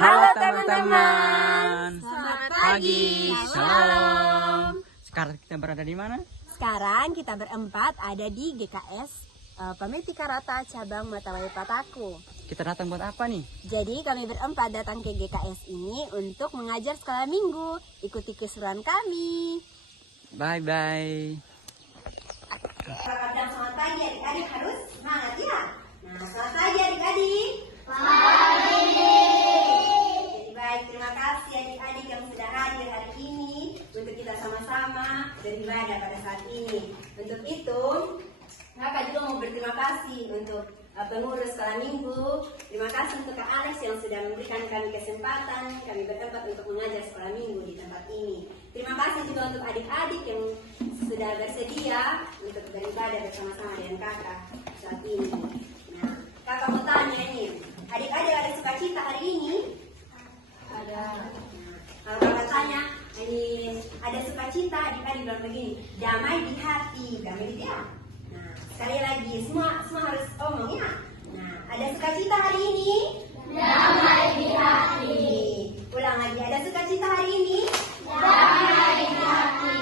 Halo teman-teman, selamat pagi, shalom. Sekarang kita berada di mana? Sekarang kita berempat ada di GKS Pamiti Karata cabang Matawai Pataku. Kita datang buat apa nih? Jadi kami berempat datang ke GKS ini untuk mengajar sekolah minggu. Ikuti keseruan kami. Bye-bye. Selamat pagi adik-adik, harus semangat ya. Nah, selamat pagi adik-adik. Jadi baik, terima kasih adik-adik yang sudah hadir hari ini untuk kita sama-sama beribadah pada saat ini. Untuk itu, Kakak juga mau berterima kasih untuk pengurus sekolah minggu. Terima kasih untuk Kak Alex yang sudah memberikan kami kesempatan, kami bertempat untuk mengajar sekolah minggu di tempat ini. Terima kasih juga untuk adik-adik yang sudah bersedia untuk beribadah bersama-sama dengan kakak saat ini. Nah, kakak mau tanya nih, adik-adik ada sukacita hari ini? Ada. Nah, kalau kakak tanya, ini ada sukacita, adik-adik bilang begini, damai di hati, damai di dia. Nah, sekali lagi, semua harus ngomong ya. Nah, ada sukacita hari ini? Damai di hati. Ulang lagi, ada sukacita hari ini? Damai di hati.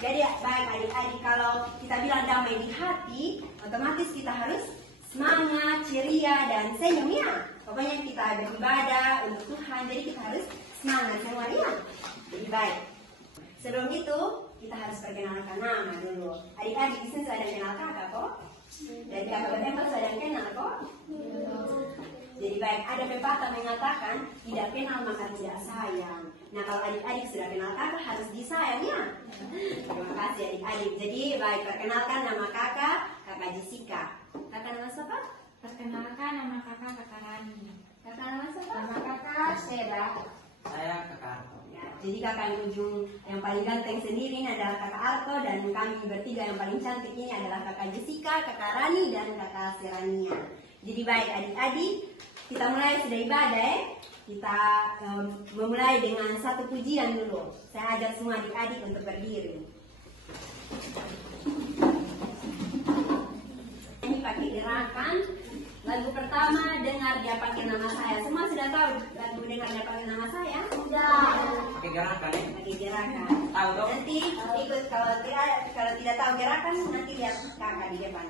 Jadi baik adik-adik, kalau kita bilang damai di hati, otomatis kita harus semangat, ceria, dan senyum ya. Pokoknya kita beribadah untuk Tuhan, jadi kita harus semangat semuanya. Jadi baik. Sebelum itu, kita harus perkenalkan nama dulu. Adik-adik di sini sudah kenal kakak kok? Dan kakak berempat sudah kenal kok? Jadi baik, ada pepatah mengatakan tidak kenal maka tidak sayang. Nah, kalau adik-adik sudah kenal kakak harus disayang ya. Terima kasih adik-adik. Jadi baik, perkenalkan nama kakak Jessica. Kakak nama siapa? Perkenalkan, nama kakak Rani. Kakak nama siapa? Nama kakak Seda. Saya Kakak Arto. Ya, jadi kakak yang ujung yang paling ganteng sendiri ini adalah kakak Arto, dan kami bertiga yang paling cantik ini adalah kakak Jessica, kakak Rani, dan kakak Serania. Jadi baik adik-adik, kita mulai sudah ibadah ya. Kita memulai dengan satu pujian dulu. Saya ajak semua adik-adik untuk berdiri. Ini pakai gerakan. Lagu pertama, dengar dia panggil nama saya. Semua sudah tahu lagu dengar dia panggil nama saya? Sudah. Pakai gerakan ya? Pakai gerakan. Tahu dong? Nanti ikut, kalau tidak tahu gerakan nanti lihat kakak di depan.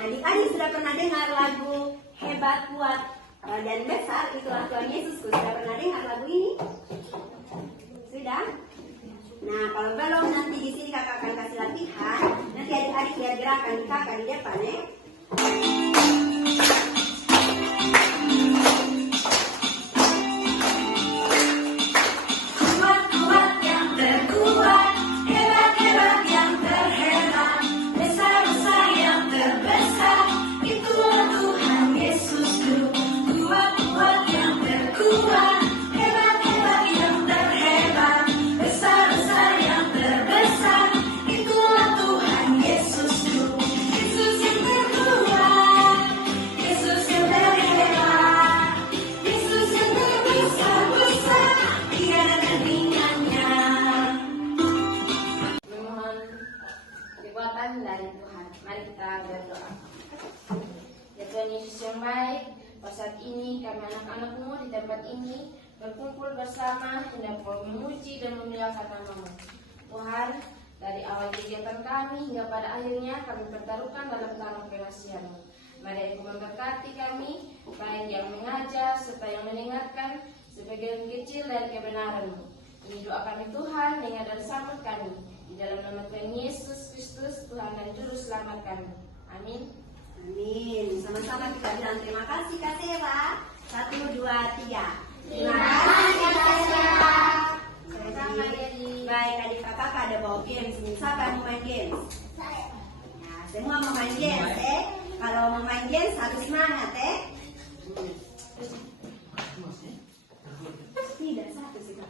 Adik-adik sudah pernah dengar lagu Hebat, Kuat, dan Besar? Itulah Tuhan Yesusku. Sudah pernah dengar lagu ini? Sudah? Nah, kalau belum, nanti di sini kakak akan kasih latihan. Nanti adik-adik lihat gerakan di kakak di depan ya. Yesus yang terkuat. yang baik. Pada saat ini kami anak-anakmu di tempat ini berkumpul bersama hendak memuji dan memuliakan nama-Mu. Tuhan, dari awal kegiatan kami hingga pada akhirnya kami pertaruhkan dalam tangan pengasihan-Mu. Mari Engkau memberkati kami, baik yang mengajar serta yang mendengarkan sebagian kecil dari kebenaran-Mu. Ini doa kami Tuhan, dengar dan selamat kami. Di dalam nama Tuhan Yesus Kristus, Tuhan dan Juru Selamat kami. Amin. Amin. Sama-sama kita bilang terima kasih Kak Sela. 1, 2, 3. Terima kasih Kak Sela. Sama-sama, Dedi. Baik, adik kakak ada bawa games. Siapa yang mau main games? Saya. Nah, semua mau main games, Kalau mau main games harus semangat, Tidak, satu sih, Kak.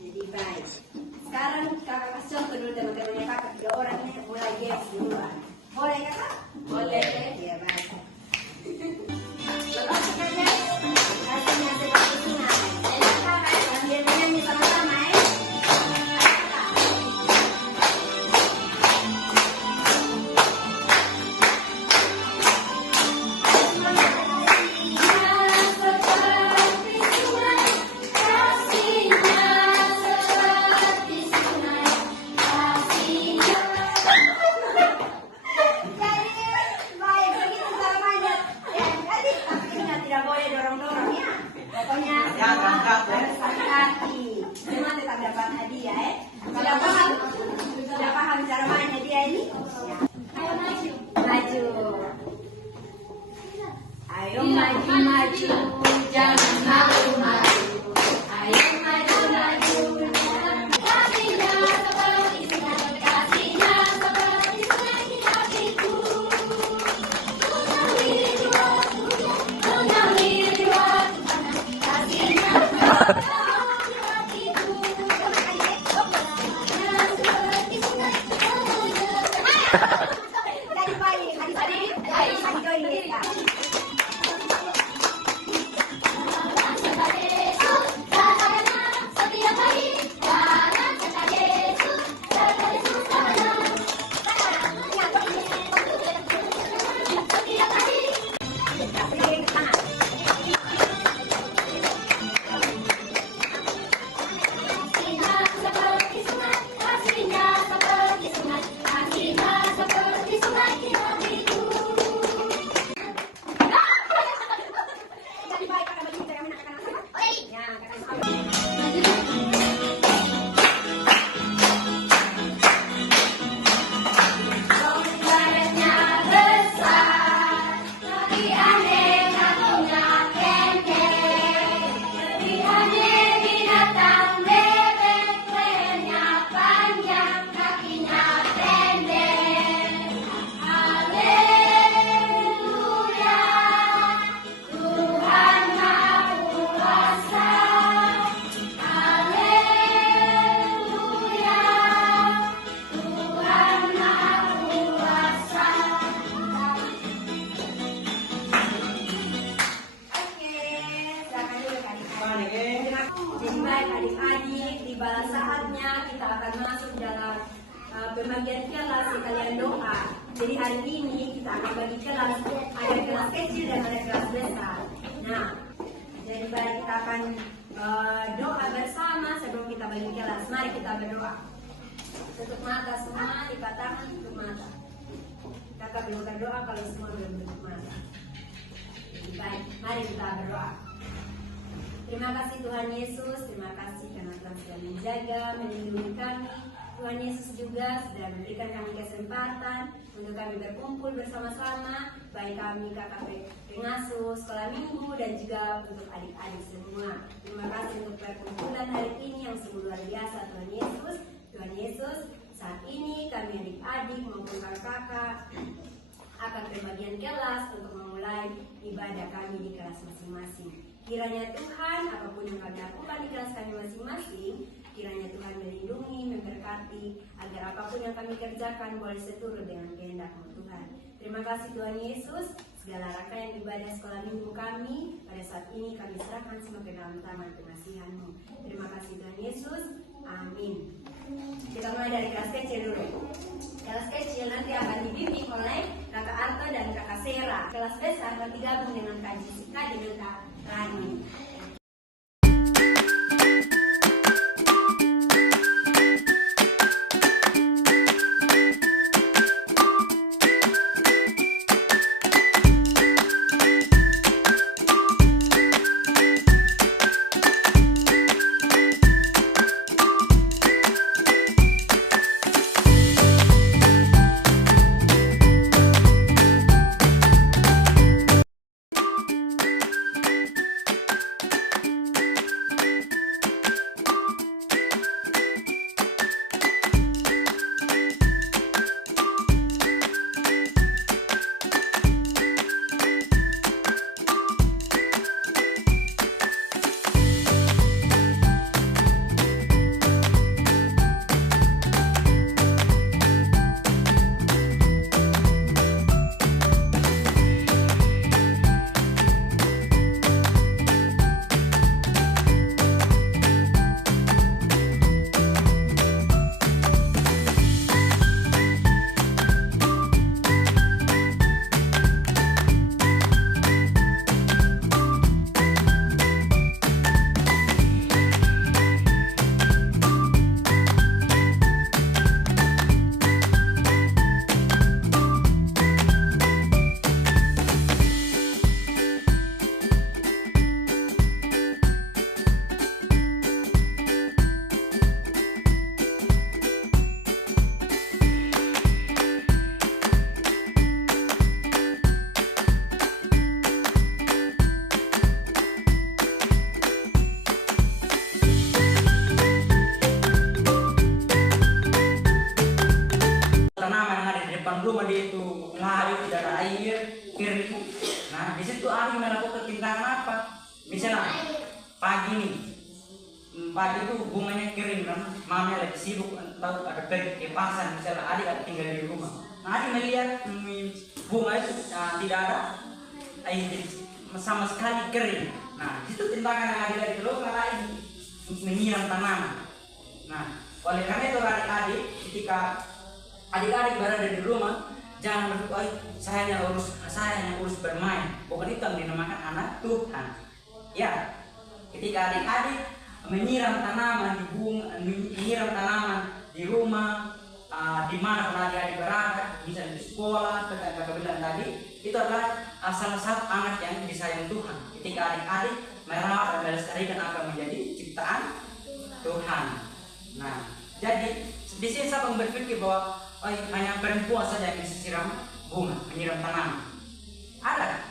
Jadi baik. Sekarang kakak kasih contoh dulu teman-temannya kakak 3 orang ini mulai games duluan. Boleh kakak? Boleh. Iya baik. Lepas saja. Hasilnya seperti ini. Sambil menyanyi sama-sama ya. Pembagian kelas kalian doa. Jadi hari ini kita akan bagi kelas, ada kelas kecil dan ada kelas besar. Nah, jadi baik kita akan doa bersama sebelum kita bagi kelas. Mari kita berdoa. Tutup mata semua, dipatahkan tutup mata. Kakak belum berdoa kalau semua belum tutup mata. Jadi baik, mari kita berdoa. Terima kasih Tuhan Yesus, terima kasih karena Tuhan sudah menjaga, melindungi kami. Tuhan Yesus juga sudah memberikan kami kesempatan untuk kami berkumpul bersama-sama, baik kami kakak pengasuh sekolah minggu dan juga untuk adik-adik semua. Terima kasih untuk perkumpulan hari ini yang sungguh luar biasa Tuhan Yesus. Tuhan Yesus, saat ini kami adik-adik maupun kakak akan pembagian kelas untuk memulai ibadah kami di kelas masing-masing. Kiranya Tuhan, apapun yang kami lakukan di kelas kami masing-masing, kiranya Tuhan melindungi, memberkati, agar apapun yang kami kerjakan boleh seturut dengan kehendak-Mu Tuhan. Terima kasih Tuhan Yesus, segala rangkaian ibadah sekolah minggu kami, pada saat ini kami serahkan semua ke dalam tangan pengasihan-Mu. Terima kasih Tuhan Yesus, amin. Kita mulai dari kelas kecil dulu. Kelas kecil nanti akan dibimbing oleh Kakak Arto dan Kakak Sera. Kelas besar nanti gabung dengan Kak Jessica dan Kak Rani. Rumah dia itu layu, tidak ada air, kering. Nah, di situ Ali melakukan tindakan apa? Misalnya pagi nih, pagi itu bunganya kering kan, mama lagi sibuk atau ada pergi ke pasar, misalnya adik ada tinggal di rumah. Nah, adik melihat bunga itu tidak ada air sama sekali kering. Nah, di situ tindakan yang adik lagi lakukan lagi menyiram tanaman. Nah, oleh karena itu adik-adik ketika adik-adik berada di rumah, jangan berpikir saya hanya urus bermain. Bukan itu yang dinamakan anak Tuhan. Ya, ketika adik-adik menyiram tanaman di bunga, menyiram tanaman di rumah, di mana pun adik-adik berada, misalnya di sekolah, kakak bilang tadi, itu adalah salah satu anak yang disayang Tuhan. Ketika adik-adik merawat dan melestarikan apa menjadi ciptaan Tuhan. Nah, jadi di sini saya berpikir bahwa hanya perempuan saja yang bisa siram bunga, menyiram tanaman. Ada.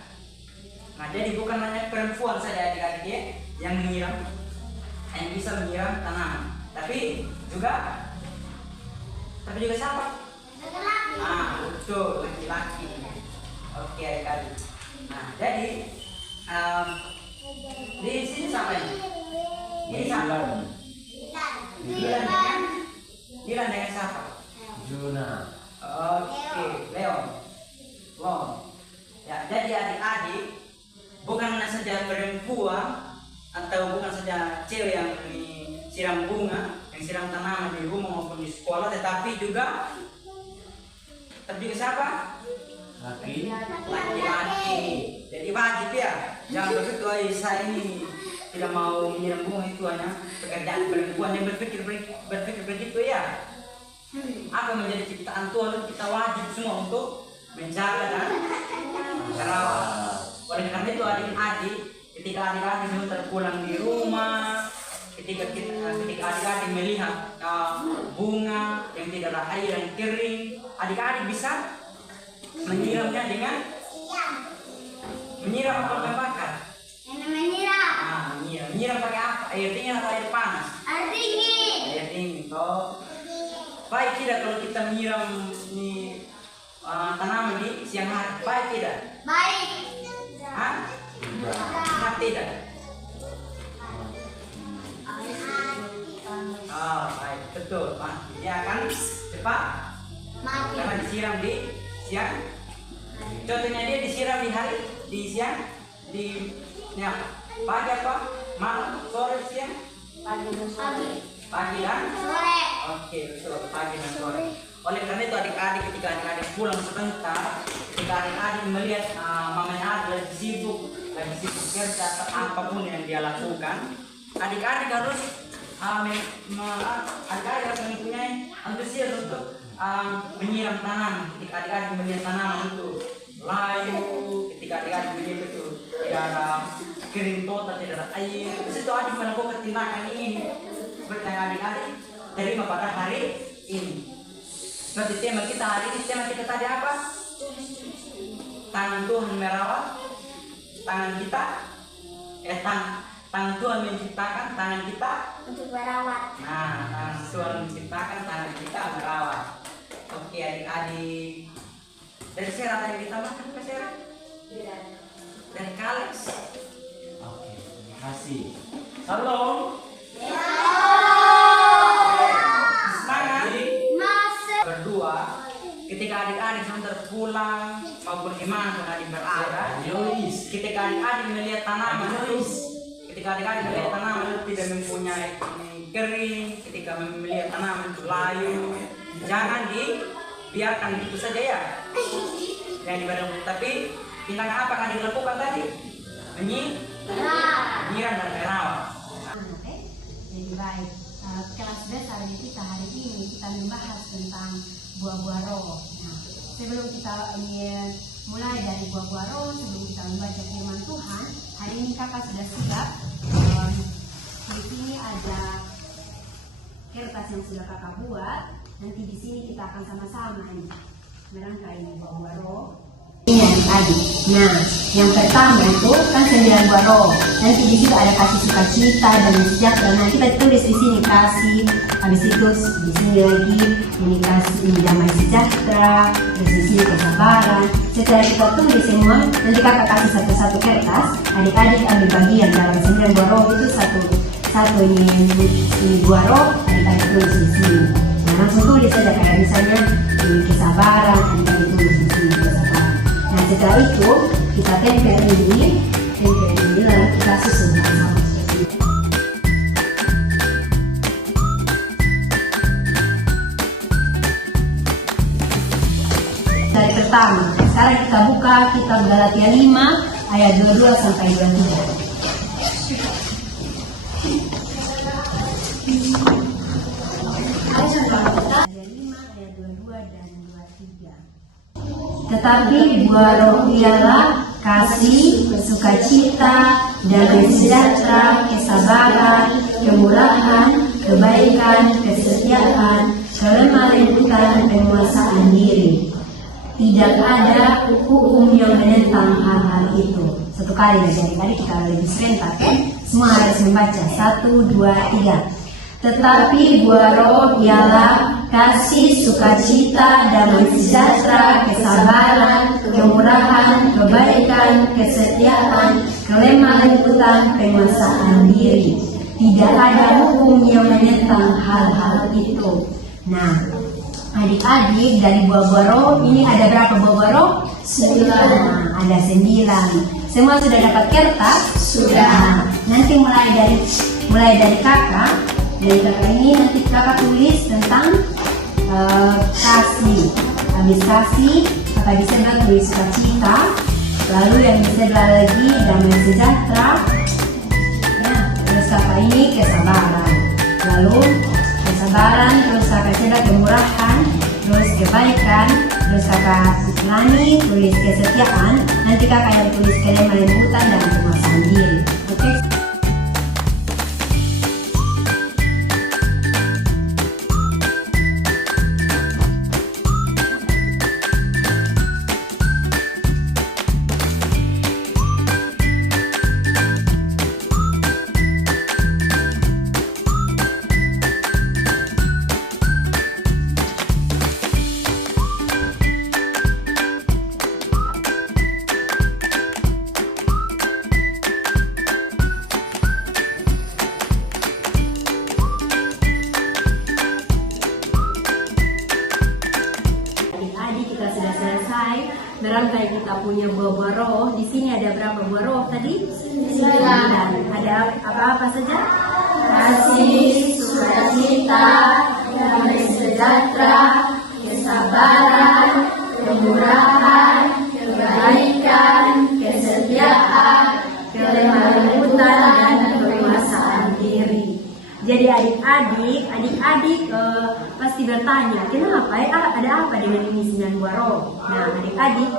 Nah, jadi bukan hanya perempuan saja adik-adik yang menyiram, yang bisa menyiram tanaman, tapi juga siapa? Laki-laki. Betul, laki-laki. Oke, adik-adik. Nah, jadi di sini siapa ini? Ini siapa? Dilan dengan siapa? Juna. Oke, Leon. Wow. Ya, jadi adik-adik bukan saja perempuan atau bukan saja cewek yang siram bunga, yang siram tanaman di rumah maupun di sekolah, tetapi juga siapa? Laki-laki. Jadi wajib ya. Jangan berpikir saya ini tidak mau menyiram bunga, itu hanya pekerjaan perempuan. Yang berpikir begitu ya. Apa menjadi ciptaan Tuhan, kita wajib semua untuk menjaga dan merawat. Oleh karena itu adik-adik, ketika adik-adik semua terpulang di rumah, ketika adik-adik melihat bunga yang tidak ada air, yang kering, adik-adik bisa menyiramnya dengan menyiram atau membakar. Menyiram pakai apa? Air dingin atau air panas? Air dingin. Baik tidak kalau kita menyiram tanaman di siang hari? Baik tidak? Baik. Benar tidak? Baik, betul. Dia akan cepat karena disiram di siang. Contohnya dia disiram di siang, di pagi apa? Malam, sore, siang? Pagi dan sore. Oke, betul, pagi dan sore. Oleh karena itu adik-adik ketika adik-adik pulang sebentar, ketika adik-adik melihat mamanya adik lagi sibuk kerja atau apapun yang dia lakukan, adik-adik harus adik-adik harus mempunyai antusias untuk menyiram tanaman. Ketika adik-adik melihat tanaman itu layu, ketika adik-adik melihat itu tidak ada kering total, tidak ada air, di situ adik melakukan tindakan ini seperti yang adik-adik terima pada hari ini. Seperti tema kita hari ini, tema kita tadi apa? Tangan Tuhan merawat tangan kita, tangan Tuhan menciptakan tangan kita Untuk merawat. Nah, tangan Tuhan menciptakan tangan kita merawat. Oke adik-adik, dari Sarah tadi kita makan ke Sarah? Dari Kalex. Oke, terima kasih. Salam. Semangat. Berdua, ketika adik-adik sebentar pulang maupun gimana pun adik berada, ketika adik-adik melihat tanaman ketika adik-adik melihat tanaman itu tidak mempunyai kering, ketika melihat tanaman itu layu, jangan dibiarkan begitu saja ya. Yang dibareng, tapi tindakan apa yang dilakukan tadi? Menyiram dan merawat. Jadi baik, kelas dasar kita hari ini kita membahas tentang buah-buah roh. Nah, sebelum kita mulai dari buah-buah roh, sebelum kita membaca firman Tuhan, hari ini kakak sudah siap. Di sini ada kertas yang sudah kakak buat. Nanti di sini kita akan sama-sama merangkai buah-buah roh. Ini adik. Nah, yang pertama itu kan 9 buah roh. Nanti di situ ada kasih sukacita dan sejahtera. Nah, kita tulis di sini kasih. Habis itu di sini lagi ini kasih, ini damai sejahtera. Terus di sini kesabaran. Setelah kita tulis semua, nanti kakak kasih satu-satu kertas. Adik-adik ambil bagian dalam 9 buah roh itu satu ini buah roh. Adik-adik tulis di sini. Nah, langsung tulis saja kayak misalnya ini kesabaran. Adik-adik tulis di sini kesabaran. Nah, setelah itu kita tempel ini lalu kita susun sama seperti ini. Dari pertama, sekarang kita buka kitab Galatia 5 ayat 22 sampai 23. Tetapi buah roh ialah kasih, sukacita, damai sejahtera, kesabaran, kemurahan, kebaikan, kesetiaan, kelemah lembutan, penguasaan diri. Tidak ada hukum yang menentang hal-hal itu. Satu kali jadi kita lebih serentak ya. Semua harus membaca 1, 2, 3. Tetapi buah roh ialah kasih, sukacita, damai sejahtera, kesabaran, kemurahan, kebaikan, kesetiaan, kelemah lembutan, penguasaan diri. Tidak ada hukum yang menentang hal-hal itu. Nah, adik-adik dari buah-buah roh ini ada berapa buah-buah roh? 9. Nah, ada 9. Semua sudah dapat kertas? Sudah. Nanti mulai dari kakak. Dari kakak ini nanti kakak tulis tentang kasih. Habis kasih, kakak di sebelah tulis sukacita. Lalu yang di sebelah lagi damai sejahtera. Ya, terus kakak ini kesabaran. Lalu kesabaran, terus kakak sebelah kemurahan, terus kebaikan, terus kakak ulangi tulis kesetiaan. Nanti kakak yang tulis kelemah lembutan dan penguasaan diri. Oke? Merangkai kita punya buah-buah roh. Di sini ada berapa buah roh tadi? 9. Ada apa-apa saja? kasih, sukacita, damai sejahtera, kesabaran, kemurahan, kebaikan, kesetiaan, kelemah lembutan, dan permasaan diri. Jadi adik-adik pasti bertanya, kenapa ada apa dengan ini 9 buah roh? Nah, adik-adik,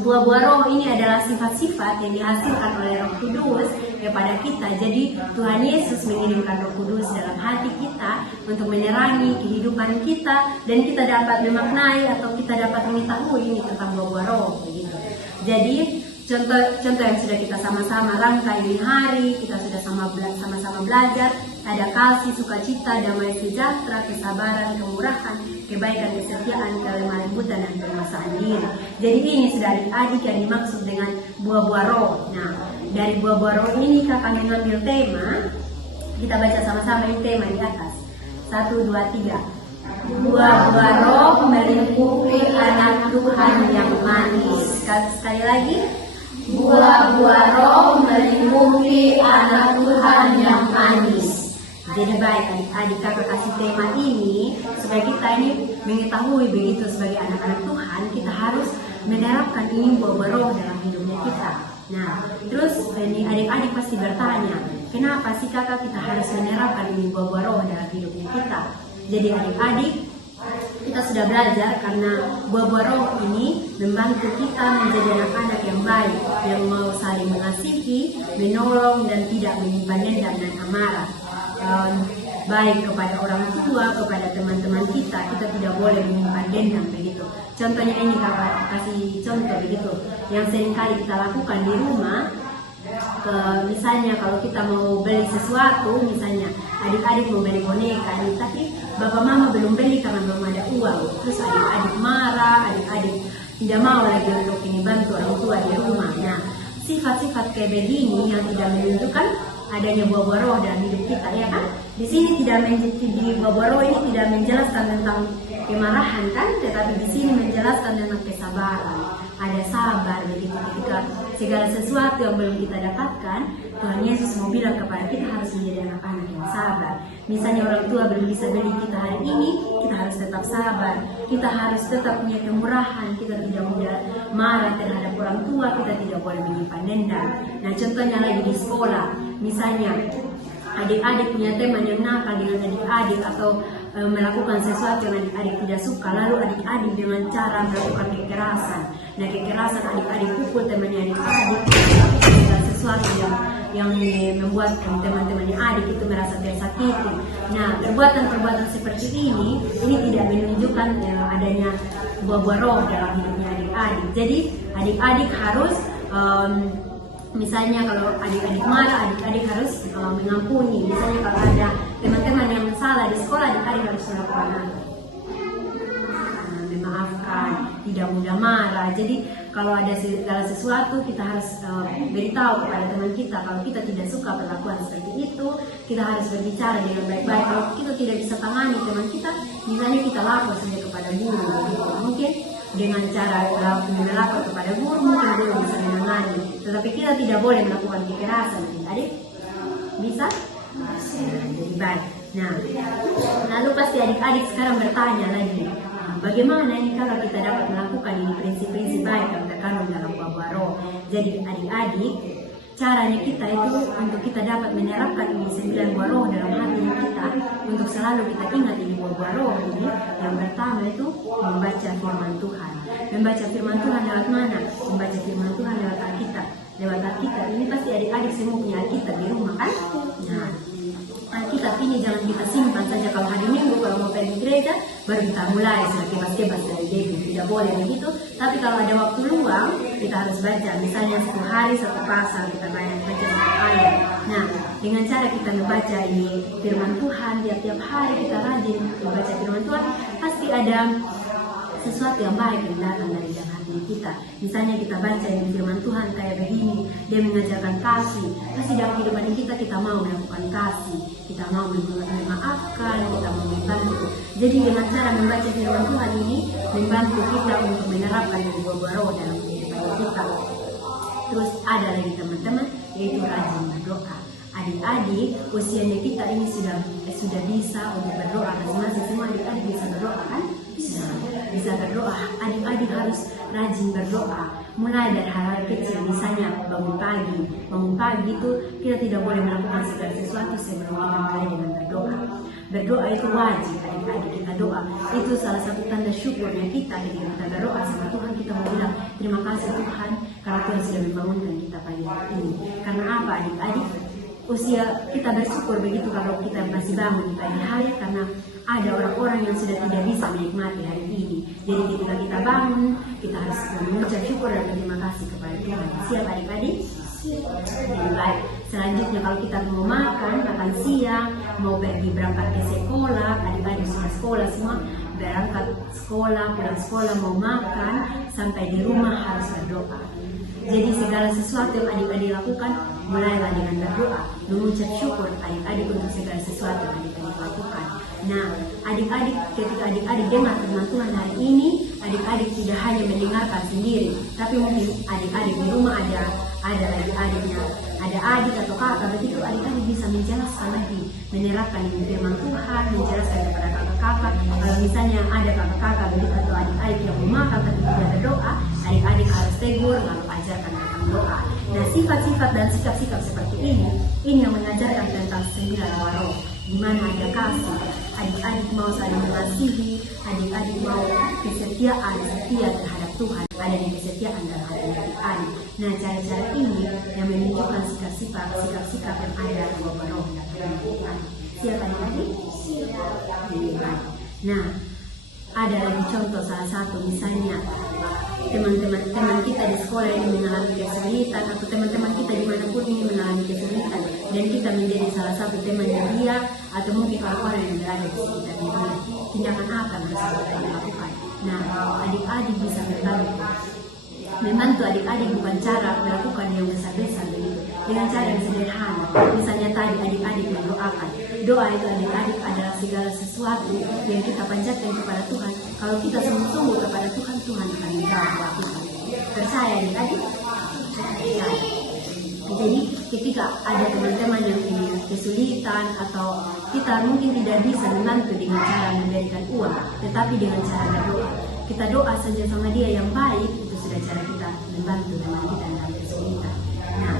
buah-buah roh ini adalah sifat-sifat yang dihasilkan oleh Roh Kudus kepada kita. Jadi Tuhan Yesus mengirimkan Roh Kudus dalam hati kita untuk menerangi kehidupan kita, dan kita dapat memaknai atau kita dapat mengetahui ini tentang buah-buah roh begitu. Jadi contoh yang sudah kita sama-sama rangkai ini hari, kita sudah sama-sama belajar, ada kasih, sukacita, damai sejahtera, kesabaran, kemurahan, kebaikan, kesetiaan, kelemah lembutan, dan permasaan diri. Jadi ini sudah adik-adik yang dimaksud dengan buah-buah roh. Nah, dari buah-buah roh ini kakak mengambil tema, kita baca sama-sama ini tema di atas. 1, 2, 3. Buah-buah roh melingkupi anak Tuhan yang manis. Sekali lagi. Buah-buah roh melingkupi anak Tuhan yang manis. Jadi baik adik-adik, kakak kasih tema ini supaya kita ini mengetahui begitu sebagai anak-anak Tuhan, kita harus menerapkan ini buah-buah roh dalam hidupnya kita. Nah, terus ini adik-adik pasti bertanya, kenapa sih kakak kita harus menerapkan ini buah-buah roh dalam hidupnya kita? Jadi adik-adik, kita sudah belajar karena buah-buah roh ini membantu kita menjadi anak-anak yang baik, yang mau saling mengasihi, menolong, dan tidak menyimpan dendam dan amarah. Baik kepada orang tua, kepada teman-teman kita tidak boleh menyimpan dendam begitu. Contohnya ini kakak kasih contoh begitu, yang seringkali kita lakukan di rumah. Misalnya kalau kita mau beli sesuatu, misalnya adik-adik mau beli boneka nih, tapi bapak mama belum beli karena belum ada uang. Terus adik-adik marah, adik-adik tidak mau lagi untuk ini bantu orang tua di rumah. Nah, sifat-sifat kayak begini yang tidak menunjukkan adanya buah-buah roh dalam hidup kita, ya kan? Di sini di buah-buah roh ini tidak menjelaskan tentang kemarahan kan, tetapi di sini menjelaskan tentang kesabaran. Ada sabar begitu ketika segala sesuatu yang belum kita dapatkan, Tuhan Yesus mau bilang kepada kita harus menjadi anak-anak yang sabar. Misalnya orang tua belum bisa beli kita hari ini, kita harus tetap sabar. Kita harus tetap punya kemurahan, kita tidak mudah marah terhadap orang tua, kita tidak boleh menyimpan dendam. Nah, contohnya lagi di sekolah, misalnya adik-adik punya teman yang nakal dengan adik-adik atau melakukan sesuatu yang adik-adik tidak suka, lalu adik-adik dengan cara melakukan kekerasan. Nah, kekerasan adik-adik pukul temannya adik-adik, dan sesuatu yang membuat teman-temannya adik itu merasa tersakiti. Nah, perbuatan-perbuatan seperti ini tidak menunjukkan adanya buah-buah roh dalam hidupnya adik-adik. Jadi adik-adik harus misalnya kalau adik-adik marah, adik-adik harus mengampuni. Misalnya kalau ada teman-teman yang salah di sekolah, adik-adik harus melakukan memaafkan, tidak mudah marah. Jadi kalau ada segala sesuatu kita harus beritahu kepada teman kita. Kalau kita tidak suka perlakuan seperti itu, kita harus berbicara dengan baik-baik. Kalau kita tidak bisa tangani teman kita, misalnya kita lapor saja kepada guru. Mungkin dengan cara melapor kepada guru, mungkin guru bisa menangani. Tetapi kita tidak boleh melakukan kekerasan, adik. Bisa? Jadi baik. Nah, lalu pasti adik-adik sekarang bertanya lagi, bagaimana ini kalau kita dapat melakukan ini prinsip-prinsip baik yang terkandung dalam buah-buah roh? Jadi adik-adik, caranya kita itu untuk kita dapat menerapkan ini 9 buah roh dalam hati kita, untuk selalu kita ingat ini buah-buah roh ini. Yang pertama itu membaca firman Tuhan. Membaca firman Tuhan lewat mana? Membaca firman Tuhan lewat Alkitab. Lewat Alkitab ini pasti adik-adik semua punya Alkitab di rumah kan? Nah, Alkitab ini jangan kita simpan saja kalau hari Minggu, kalau mau pergi gereja baru kita mulai sebagai bebas dari Dewi. Tidak boleh begitu. Tapi kalau ada waktu luang, kita harus baca. Misalnya 1 hari 1 pasal kita baca 1 ayat. Nah, dengan cara kita membaca ini firman Tuhan tiap hari, kita rajin membaca firman Tuhan, pasti ada sesuatu yang baik yang datang dari dalam hati kita. Misalnya kita baca di firman Tuhan kayak begini, dia mengajarkan kasih. Pasti dalam kehidupan kita mau melakukan kasih, kita mau memaafkan, kita mau membantu. Jadi dengan cara membaca firman Tuhan ini membantu kita untuk menerapkan buah-buah roh dalam kehidupan kita. Terus ada lagi teman-teman, yaitu rajin berdoa. adik-adik usianya kita ini sudah bisa untuk berdoa. Masing-masing semua adik-adik bisa berdoa kan? Bisa berdoa. Adik-adik harus rajin berdoa. Mulai dari hal-hal kecil, misalnya bangun pagi itu kita tidak boleh melakukan segala sesuatu sebelum kita mulai dengan berdoa. Berdoa itu wajib, adik-adik kita doa. Itu salah satu tanda syukurnya kita ketika kita berdoa sama Tuhan. Kita mau bilang terima kasih Tuhan karena Tuhan sudah membangunkan kita pagi hari ini. Karena apa adik-adik? Usia kita bersyukur begitu kalau kita masih bangun di pagi hari, karena ada orang-orang yang sudah tidak bisa menikmati hari ini. Jadi ketika kita bangun, kita harus mengucap syukur dan berterima kasih kepada Tuhan. Siap adik-adik? Jadi baik. Selanjutnya kalau kita mau makan siang, mau pergi berangkat ke sekolah, adik-adik sudah sekolah semua, berangkat sekolah, pulang sekolah, mau makan, sampai di rumah harus berdoa. Jadi segala sesuatu yang adik-adik lakukan, mulailah dengan berdoa, mengucap syukur adik-adik untuk segala sesuatu yang adik-adik lakukan. Nah, adik-adik, ketika adik-adik dengar firman Tuhan hari ini, adik-adik tidak hanya mendengarkan sendiri, tapi mungkin adik-adik di rumah ada adik-adiknya, ada adik atau kakak, begitu adik-adik bisa menjelaskan lagi, menerapkan firman Tuhan, menjelaskan kepada kakak-kakak. Kalau misalnya ada kakak-kakak begitu atau adik-adik yang mau makan tapi tidak berdoa, adik-adik harus tegur lalu ajarkan tentang doa. Nah, sifat-sifat dan sikap-sikap seperti ini yang mengajarkan tentang 9 roh, di mana ada kasih, adik-adik mau saling mengasihi, adik-adik mau kesetiaan, setia terhadap Tuhan, ada di kesetiaan dalam hati adik-adik. Nah, cara-cara ini yang menunjukkan sikap-sikap yang ada dalam roh dalam adik-adik. Siap adik-adik? Siap. Nah, ada lagi contoh salah satu, misalnya teman kita di sekolah ini mengalami kesulitan, atau teman-teman kita dimanapun ini mengalami kesulitan, dan kita menjadi salah satu temannya dia, atau mungkin orang-orang yang berada di sekitar dia. Tindakan apa yang harus kita lakukan? Nah, adik-adik bisa membantu adik-adik bukan cara melakukan yang besar-besar begitu, dengan cara yang sederhana. Misalnya tadi adik-adik mendoakan. Doa itu adik-adik adalah segala sesuatu yang kita panjatkan kepada Tuhan. Kalau kita sungguh-sungguh kepada Tuhan, Tuhan akan menjawab doa kita. Percaya adik-adik? Percaya. Jadi ketika ada teman-teman yang punya kesulitan, atau kita mungkin tidak bisa membantu dengan cara memberikan uang, tetapi dengan cara berdoa, kita doa saja sama dia yang baik, itu sudah cara kita membantu teman kita dalam kesulitan. Nah,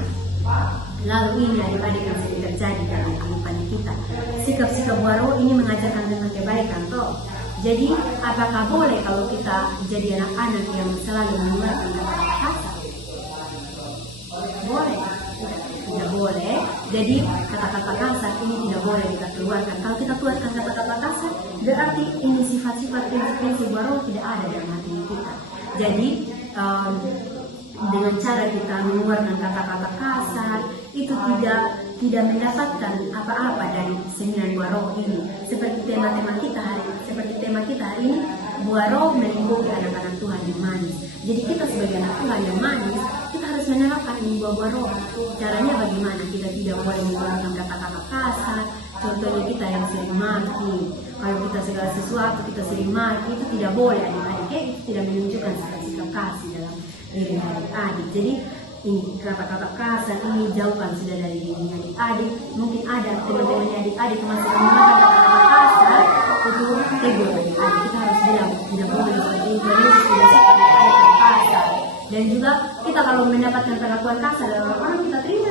lalu ini adik-adik yang sering terjadi dalam kehidupan kita. Sikap-sikap buah roh ini mengajarkan tentang kebaikan toh. Jadi apakah boleh kalau kita jadi anak-anak yang selalu mengeluarkan kata-kata kasar? Boleh? Tidak boleh. Jadi kata-kata kasar ini tidak boleh kita keluarkan. Kalau kita keluarkan kata-kata kasar, berarti ini sifat-sifat prinsip buah roh tidak ada dalam hati kita. Jadi dengan cara kita mengeluarkan kata-kata kasar itu tidak mendapatkan apa-apa dari 9 buah roh ini. Seperti tema kita hari ini, buah roh melingkupi anak-anak Tuhan yang manis. Jadi kita sebagai anak Tuhan yang manis, kita harus menerapkan buah-buah roh. Caranya bagaimana? Kita tidak boleh mengeluarkan kata-kata kasar. Contohnya kita yang sering maki. Kalau kita segala sesuatu kita sering maki, itu tidak boleh adik-adik. Itu tidak menunjukkan sikap kasih dalam diri adik-adik. Jadi ini kata-kata kasar ini jauhkan sudah dari diri adik-adik. Mungkin ada teman-temannya adik-adik masih menggunakan kata-kata kasar, itu tegur adik-adik. Kita harus bilang tidak boleh seperti itu. Yesus tidak suka adik-adik kasar. Dan juga kita kalau mendapatkan perlakuan kasar dari orang, kita terima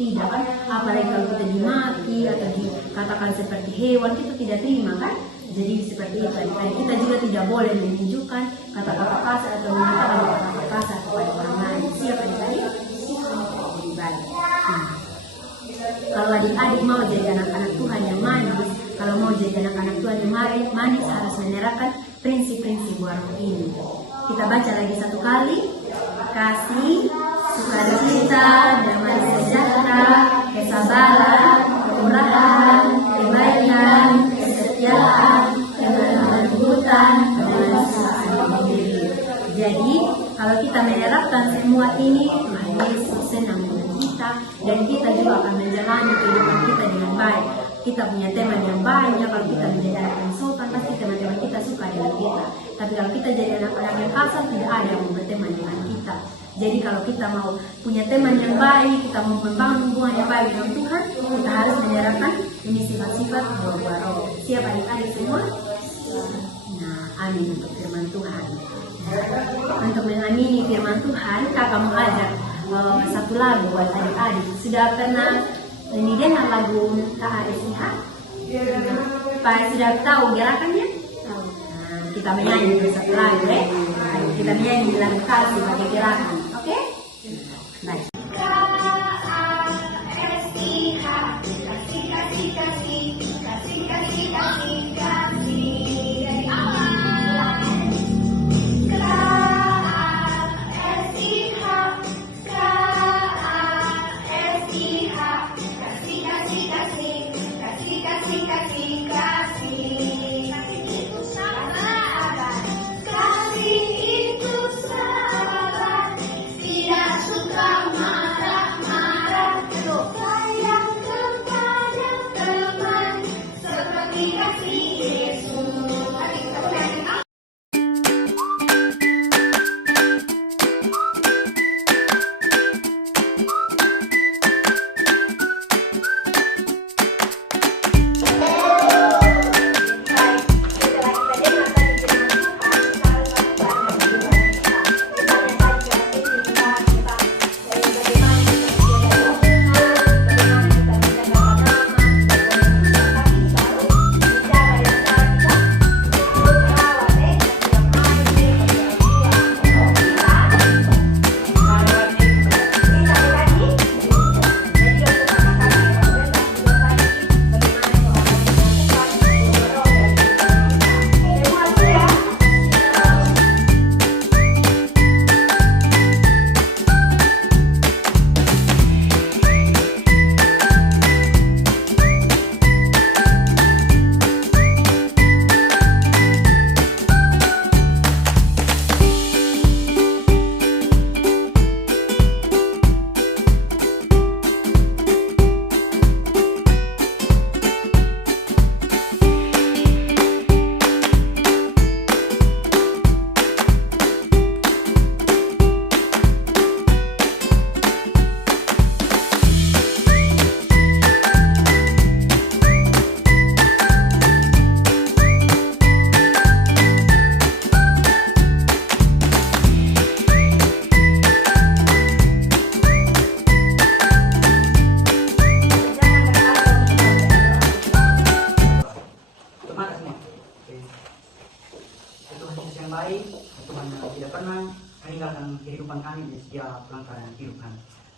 tidak kan? Apalagi kalau kita dimaki atau dikatakan seperti hewan, kita tidak terima kan? Jadi seperti itu adik-adik. Kita juga tidak boleh menunjukkan kata-kata kasar atau mengatakan kata-kata kasar kepada orang lain. Siap adik-adik? Jadi baik. Kalau adik-adik mau jadi anak-anak Tuhan yang manis, kalau mau jadi anak-anak Tuhan yang manis, harus menerapkan prinsip-prinsip buah roh ini. Kita baca lagi satu kali. Kasih, sukacita, damai sejahtera, kesabaran, kemurahan, kebaikan, kesetiaan, kelembutan, dan diri. Jadi kalau kita menerapkan semua ini, Tuhan Yesus senang dengan kita, dan kita juga akan menjalani kehidupan kita dengan baik. Kita punya teman yang banyak. Kalau kita menjadi anak yang sopan, pasti teman-teman kita suka dengan kita. Tapi kalau kita jadi anak-anak yang kasar, tidak ada yang mau berteman dengan kita. Jadi kalau kita mau punya teman yang baik, kita mau membangun hubungan yang baik dengan Tuhan, kita harus menyerahkan ini sifat-sifat buah-buah roh. Siap adik-adik semua? Nah, amin untuk firman Tuhan. Untuk mengamini firman Tuhan, kakak mau ajak satu lagu buat adik-adik. Sudah pernah dengar lagu KASIH? Pak sudah tahu gerakannya? Nah, kita menyanyi satu lagu ya. Kita menyanyi lagu kasih sebagai gerakan, oke? Baik.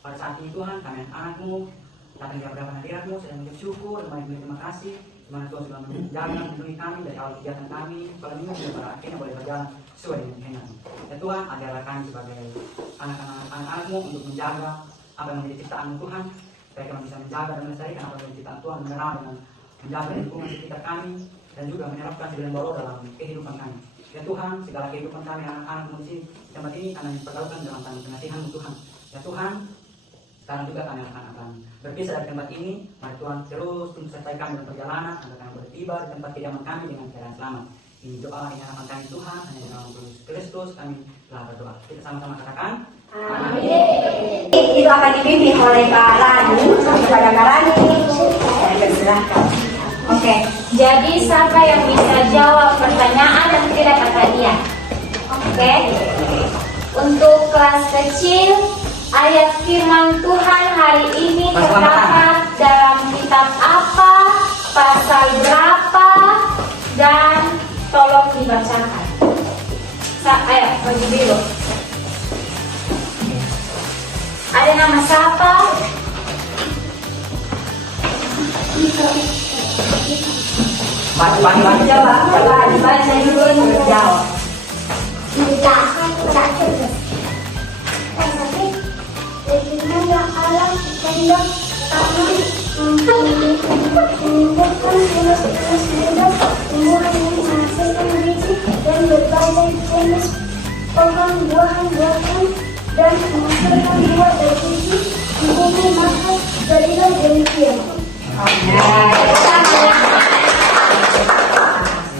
Pada saat ini Tuhan, kami anak-anakmu datang di hadapan hadirat-Mu sedang mengucap syukur dan banyak terima kasih di mana Tuhan sudah menjaga melindungi kami dari awal kegiatan kami pada minggu dan pada akhirnya boleh berjalan sesuai dengan kehendak-Mu. Dan Tuhan, ajarlah kami sebagai anak-anak-Mu untuk menjaga apa yang menjadi ciptaan Tuhan, supaya kami bisa menjaga dan melestarikan apa yang menjadi ciptaan Tuhan, menerang dengan menjaga lingkungan sekitar kami dan juga menyerapkan sembilan boro dalam kehidupan kami. Ya Tuhan, segala kehidupan kami anak-anakmu di tempat ini akan dipertaruhkan dalam tangan pengasihan-Mu Tuhan. Ya Tuhan, sekarang juga kami akan berpisah dari tempat ini. Mari Tuhan terus sertai kami dalam perjalanan agar kami bertiba di tempat kediaman kami dengan keadaan selamat. Ini doa ini harapan kami Tuhan, hanya di nama Yesus Kristus kami telah berdoa. Kita sama-sama katakan. Amin. Itu akan dipimpin oleh Kak Rani kepada Kak Rani. Saya persilahkan. Oke, jadi siapa yang bisa jawab pertanyaan dan tidak kata dia? Oke. Untuk kelas kecil, ayat firman Tuhan hari ini terdapat dalam kitab apa, pasal berapa, dan tolong dibacakan. Ayo, bagi biru. Ada nama siapa? Coba dibaca dulu jawab. Dan berbagai jenis pohon-buahan dan menghasilkan buah dari sisi di bumi, maka jadilah demikian.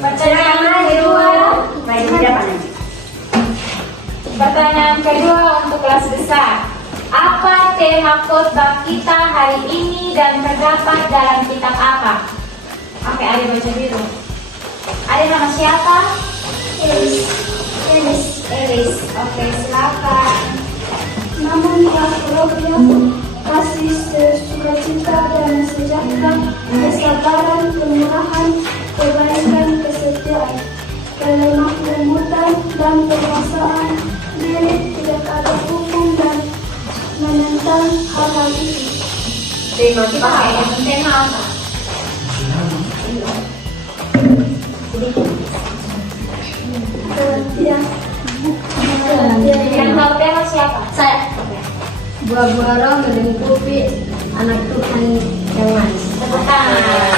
Pertanyaan kedua. Baik, siapa nanti? Pertanyaan kedua. kedua untuk kelas besar. Apa tema khotbah kita hari ini dan terdapat dalam kitab apa? Oke, Adi baca dulu. Ada nama siapa? Elis. Oke, silakan. Namun yang rohnya kasih, sukacita dan sejahtera, kesabaran, kemurahan, kebaikan, kesetiaan, kelemah lembutan dan perkasaan diri, tidak ada hukum dan menentang hal-hal itu. Tema kita tema apa? Yang tahu tema siapa? Saya. Buah-buah roh melingkupi anak Tuhan yang manis. Tepuk tangan.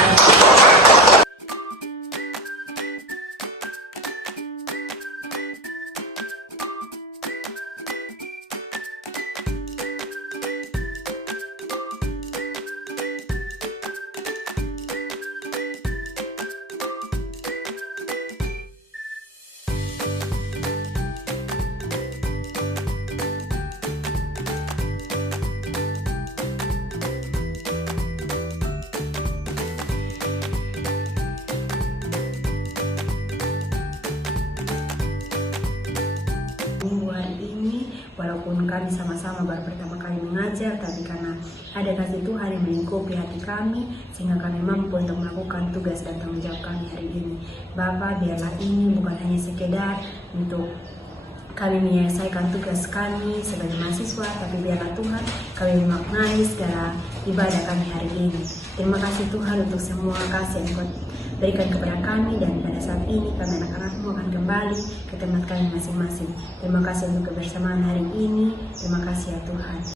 Minggu hari ini, walaupun kami sama-sama baru pertama kali mengajar, tapi karena ada kasih Tuhan yang melingkupi hati kami, sehingga kami mampu untuk melakukan tugas dan tanggung jawab kami hari ini. Bapa, biarlah ini bukan hanya sekedar untuk kami menyelesaikan tugas kami sebagai mahasiswa, tapi biarlah Tuhan kami memaknai segala ibadah kami hari ini. Terima kasih Tuhan untuk semua kasih yang Kau berikan kepada kami, dan pada saat ini kami anak-anakmu akan kembali ke tempat kami masing-masing. Terima kasih untuk kebersamaan hari ini. Terima kasih ya Tuhan.